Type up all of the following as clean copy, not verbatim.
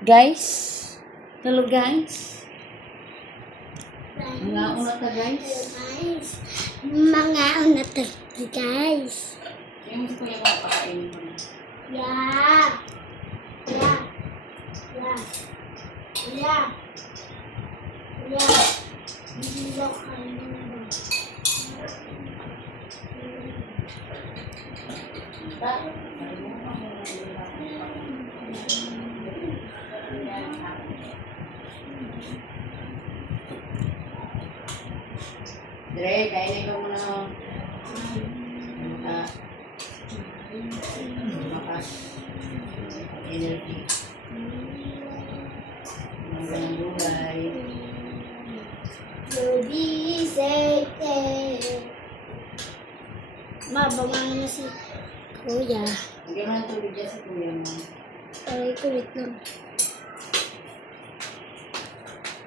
Guys, hello guys. Mga una ta guys. Mga una ta guys. Yung gusto ko yung mapakain mo. Yeah. Hindi daw kainin. Dre, kainin ko muna. Makas. Energy. Ang gulay. Lodi sete. Mabangang na si Kuya. Hindi mo tubig dyan sa kuya mo. Ay, kulit lang.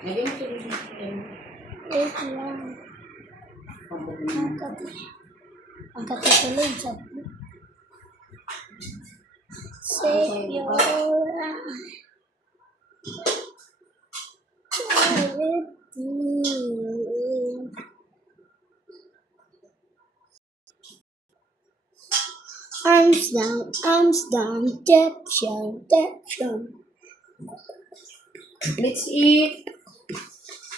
Hindi mo tubig dyan sa kuya mo. Wait lang. Ang kakatuloy sabi. Savior. Arms down, Egyptian. Let's eat.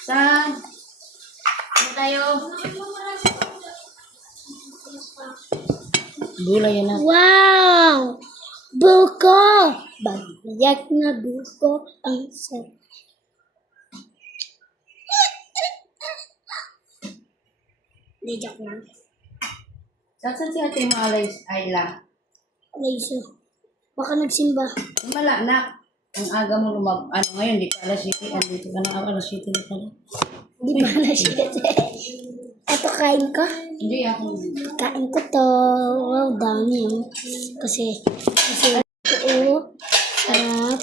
Saan? Ano tayo? Gulay yan na. Wow! Buko! Bagyak na buko ang sarap. Hindi, joke lang. Saan si ate mo Ayla? Laser. Baka nagsimba. Wala na. Ang aga mo ngayon, di pa alas 7. Andito ka na alas 7 na pala. Di ba na siya? Ito, kain ko. Hindi ako. Kain ko to. Wow, dami yun. Kasi ito, sarap.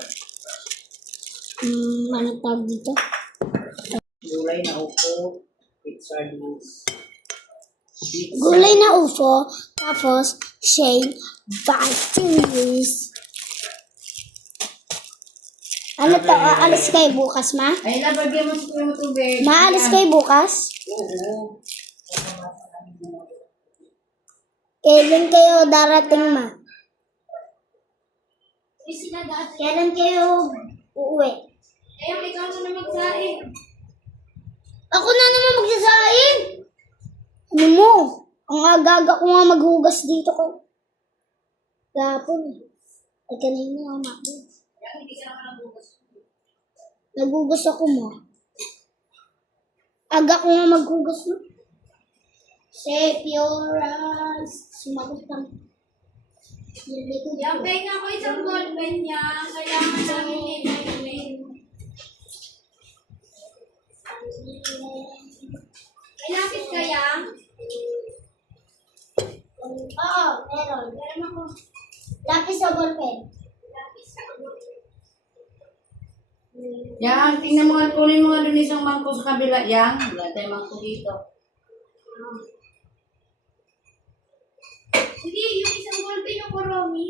Ano tawag dito? Gulay na upo. With sardines. Gulay na UFO. Tapos, shade batteries. Ano to? Aalis kayo bukas, ma? Ay, labagyan mo sa mo tubig. Maalis kayo bukas? Oo. Kailan kayo darating, ma? Kailan kayo uuwi? Ikaw na magsain. Ako na naman magsasain! Ano mo? Ang agaga ko nga maghugas dito ko. Gapon eh. Ay, kanina ang makugas. Hindi ka naman nagbukas. Naghugas ako mo. Aga ko nga maghugas mo. Save your eyes. Sumagot lang. Yung penga ko isang ballpen niya, kailangan namin i-mail. May lapis kaya? Oo, meron. Meron ako. Lapis sa ballpen. Lapis sa Yang, tingnan mo nga, kunin mo nga doon isang mangko sa kabila. Yang, wala tayong mangko dito. Hindi, yung isang ballpen yung kuromi.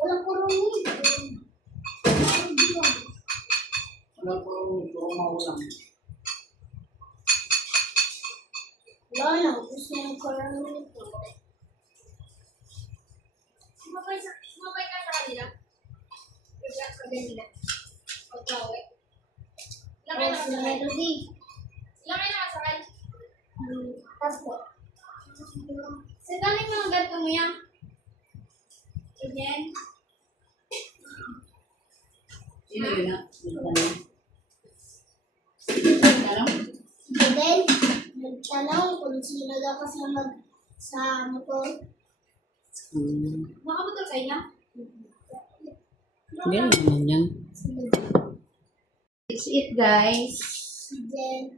Walang kurungi. Wala puro maulang. Wala na. Gusto yung kurungi nito. Sumabay ka sa kanila. Pagkat ka kanila. Pagkawe. Ilang kayo Tapos nakasakay? melody. Ilang kayo nakasakay? Tatlo. Sa galing mga ganito mo yan? Ganyan. Sino yun na? Tanong? Then, nagtanong kung sino daw kasama sa motor. Makamotor kayo niya? Hindi naman yan. Let's eat, guys. Then,